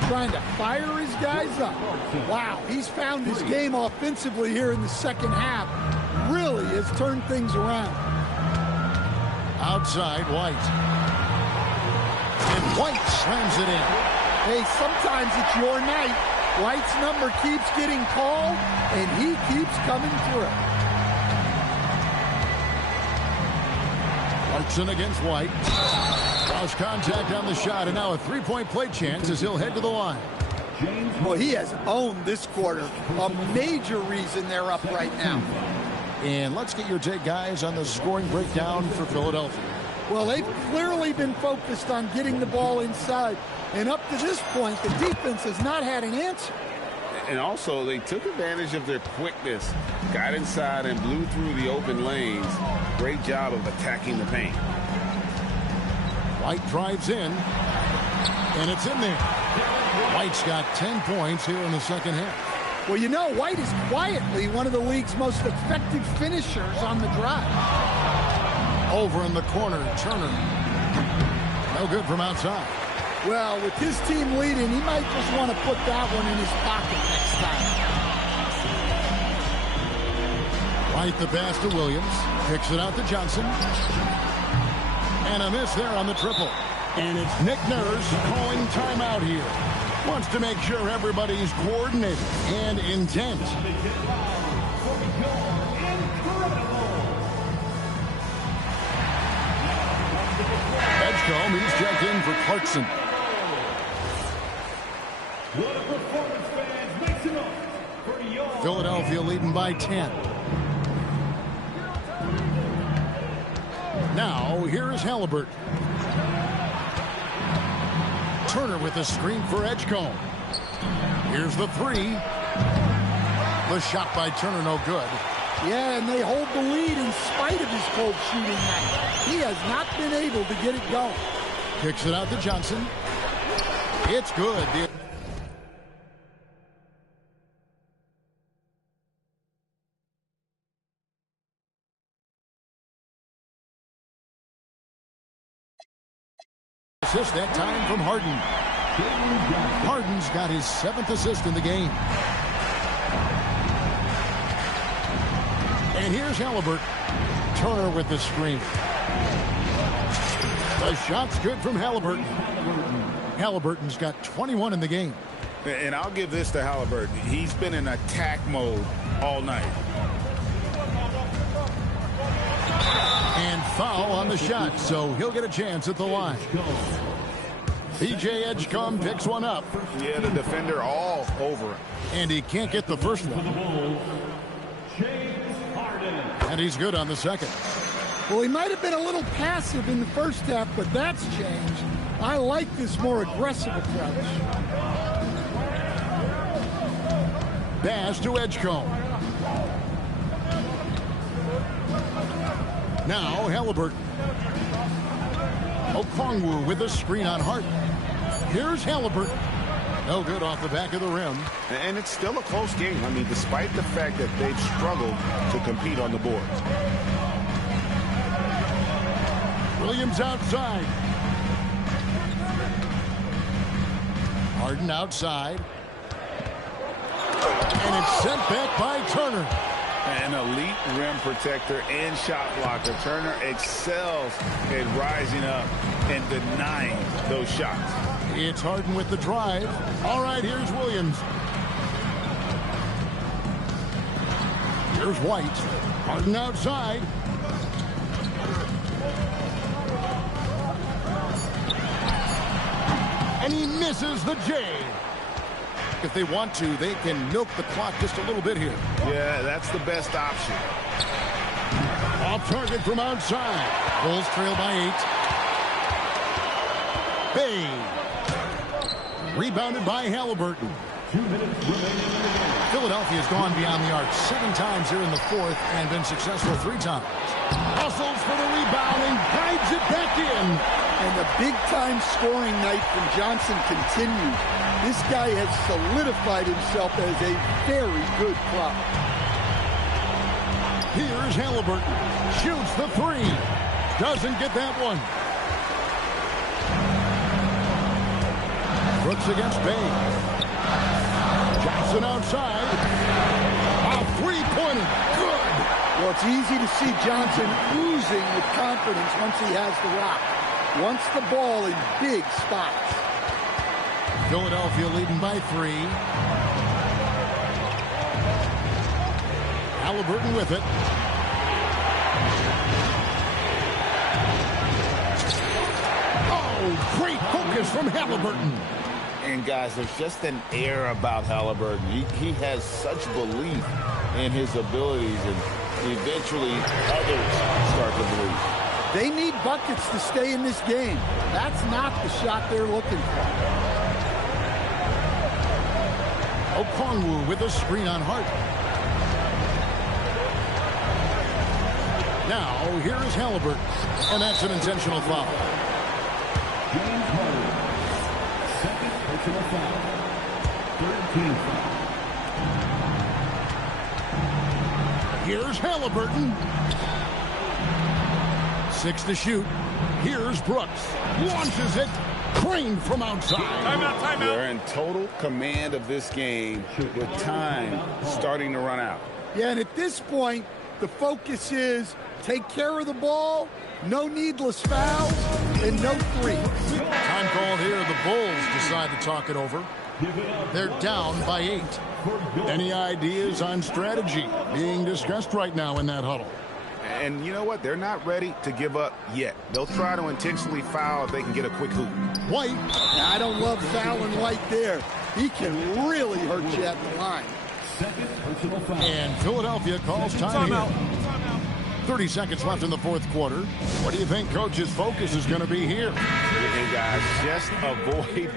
trying to fire his guys up. Wow, he's found his game offensively here in the second half. Really has turned things around. Outside, White. And White slams it in. Hey, sometimes it's your night. White's number keeps getting called, and he keeps coming through. Clarkson against White. Lost contact on the shot, and now a three-point play chance as he'll head to the line. Well, he has owned this quarter. A major reason they're up right now. And let's get your take, guys, on the scoring breakdown for Philadelphia. Well, they've clearly been focused on getting the ball inside. And up to this point, the defense has not had an answer. And also, they took advantage of their quickness, got inside and blew through the open lanes. Great job of attacking the paint. White drives in, and it's in there. White's got 10 points here in the second half. Well, you know, White is quietly one of the league's most effective finishers on the drive. Over in the corner, Turner. No good from outside. Well, with his team leading, he might just want to put that one in his pocket next time. White the pass to Williams. Kicks it out to Johnson. And a miss there on the triple. And it's Nick Nurse calling timeout here. Wants to make sure everybody's coordinated and intent. Edgecombe. He's checked in for Clarkson. What a performance, fans. Make some noise for your Philadelphia leading by 10. Now, here is Halliburton. Turner with a screen for Edgecombe. Here's the three. The shot by Turner, no good. Yeah, and they hold the lead in spite of his cold shooting night. He has not been able to get it going. Kicks it out to Johnson. It's good. Assist that time from Harden. Harden's got his 7th assist in the game. And here's Halliburton. Turner with the screen. The shot's good from Halliburton. Halliburton's got 21 in the game. And I'll give this to Halliburton. He's been in attack mode all night. And foul on the shot, so he'll get a chance at the line. PJ Edgecombe picks one up. Yeah, the defender all over him. And he can't get the first one. And he's good on the second. Well, he might have been a little passive in the first half, but that's changed. I like this more aggressive approach. Pass to Edgecombe. Now Halliburton. Okongwu with a screen on Hart. Here's Halliburton. No good off the back of the rim. And it's still a close game. I mean, despite the fact that they've struggled to compete on the boards. Williams outside. Harden outside. And it's sent back by Turner. An elite rim protector and shot blocker. Turner excels at rising up and denying those shots. It's Harden with the drive. All right, here's Williams. Here's White. Harden outside. And he misses the J. If they want to, they can milk the clock just a little bit here. Yeah, that's the best option. Off target from outside. Bulls trail by 8. Bay. Rebounded by Halliburton. Philadelphia's gone beyond the arc 7 times here in the fourth and been successful 3 times. Hustles for the rebound and guides it back in. And the big-time scoring night from Johnson continues. This guy has solidified himself as a very good prop. Here's Halliburton. Shoots the 3. Doesn't get that one. Brooks against Bay. Johnson outside. A 3-pointer. Good. Well, it's easy to see Johnson oozing with confidence once he has the rock. Wants the ball in big spots. Philadelphia leading by 3. Halliburton with it. Oh, great focus from Halliburton. And guys, there's just an air about Halliburton. He has such belief in his abilities, and eventually others start to believe. They need buckets to stay in this game. That's not the shot they're looking for. Okongwu with a screen on Hart. Now, here is Halliburton. And that's an intentional foul. James Harden. Second personal foul. 13 foul. Here's Halliburton. 6 to shoot. Here's Brooks. Launches it. Crane from outside. Timeout. They're in total command of this game with time starting to run out. Yeah, and at this point, the focus is take care of the ball, no needless fouls, and no threes. Time called here. The Bulls decide to talk it over. They're down by 8. For Any ideas on strategy being discussed right now in that huddle? And you know what? They're not ready to give up yet. They'll try to intentionally foul if they can get a quick hoop. White. I don't love fouling White there. He can really hurt you at the line. And Philadelphia calls time here. 30 seconds left in the fourth quarter. What do you think Coach's focus is going to be here? And guys, just avoid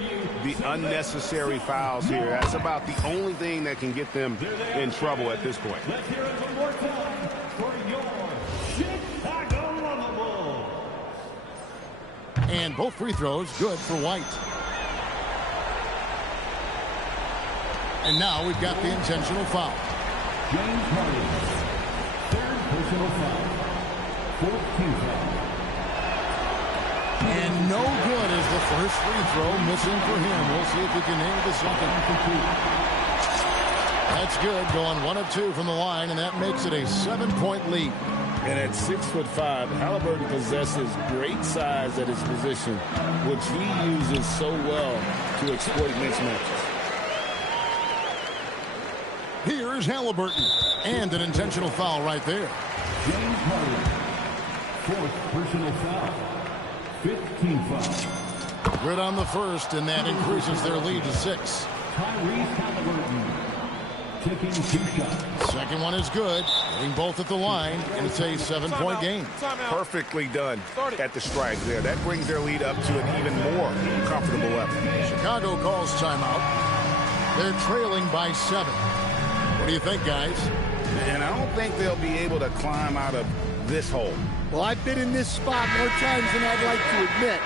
the unnecessary fouls here. That's about the only thing that can get them in trouble at this point. Let's hear it one more time for your Chicago Bulls. And both free throws good for White. And now we've got the intentional foul. James Harden. Third personal foul. 14th foul. And no good is the first free throw missing for him. We'll see if he can nail the second. That's good, going 1 of 2 from the line, and that makes it a 7-point lead. And at 6'5", Halliburton possesses great size at his position, which he uses so well to exploit mismatches. Here's Halliburton, and an intentional foul right there. James Harden. Fourth personal foul. 15th foul. Good on the first, and that increases their lead to 6. Tyrese Halliburton taking 2 shots. Second one is good, hitting both at the line, and it's a 7-point game. Perfectly done at the strike there. That brings their lead up to an even more comfortable level. Chicago calls timeout. They're trailing by 7. What do you think, guys? And I don't think they'll be able to climb out of this hole. Well, I've been in this spot more times than I'd like to admit.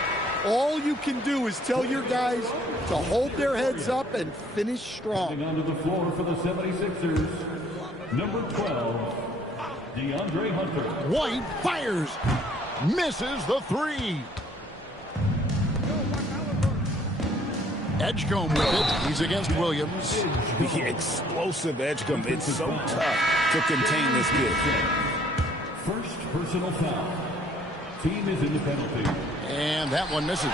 All you can do is tell your guys to hold their heads up and finish strong. Onto the floor for the 76ers, number 12, DeAndre Hunter. White fires, misses the 3. Edgecombe with it. He's against Williams. The explosive Edgecombe. It's so tough to contain this kid. First personal foul. Team is in the penalty. And that one misses.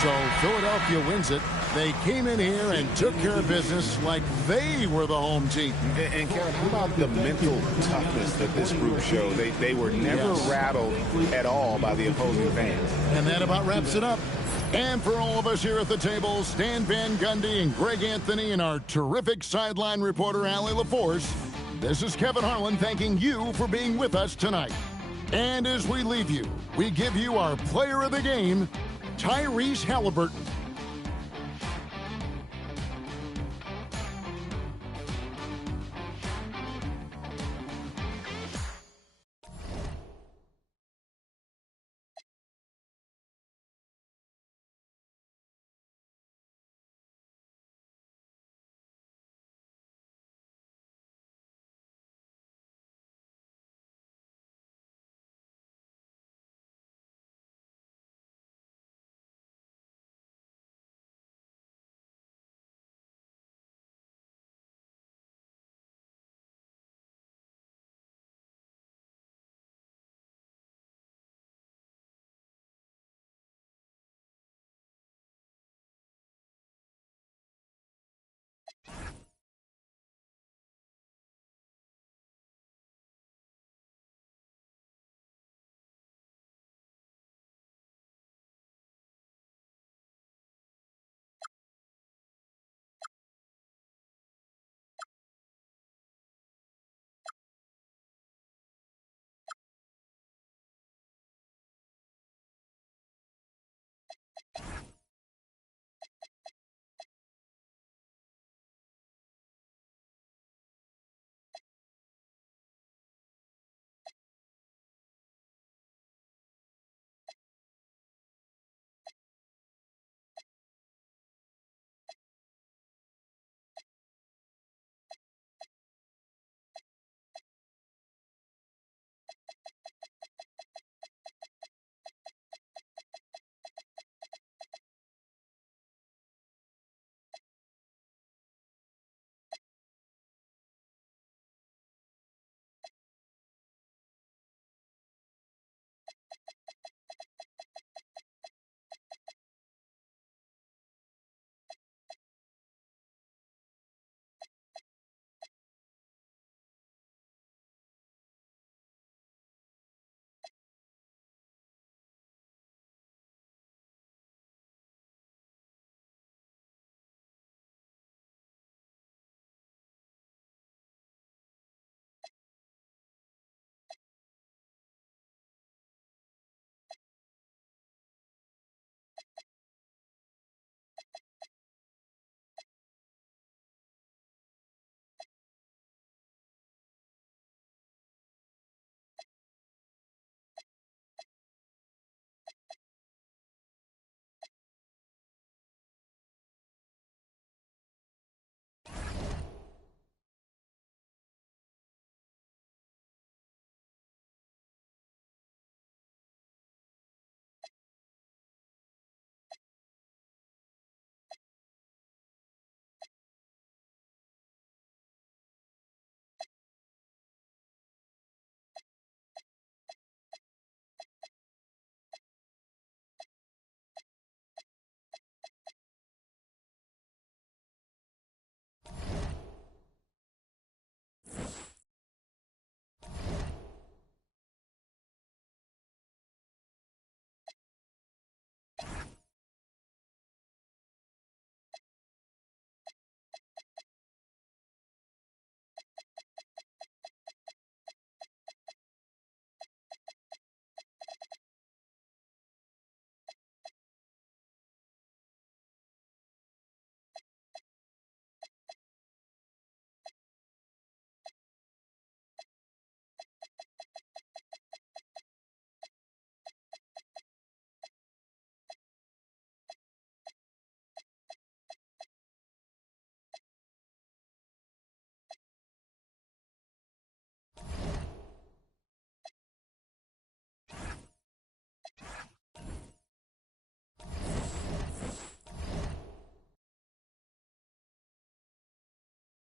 So Philadelphia wins it. They came in here and took care of business like they were the home team. And Kevin, how about the mental toughness that this group showed? They were never rattled at all by the opposing fans. And that about wraps it up. And for all of us here at the table, Stan Van Gundy and Greg Anthony and our terrific sideline reporter, Allie LaForce, this is Kevin Harlan thanking you for being with us tonight. And as we leave you, we give you our player of the game, Tyrese Halliburton.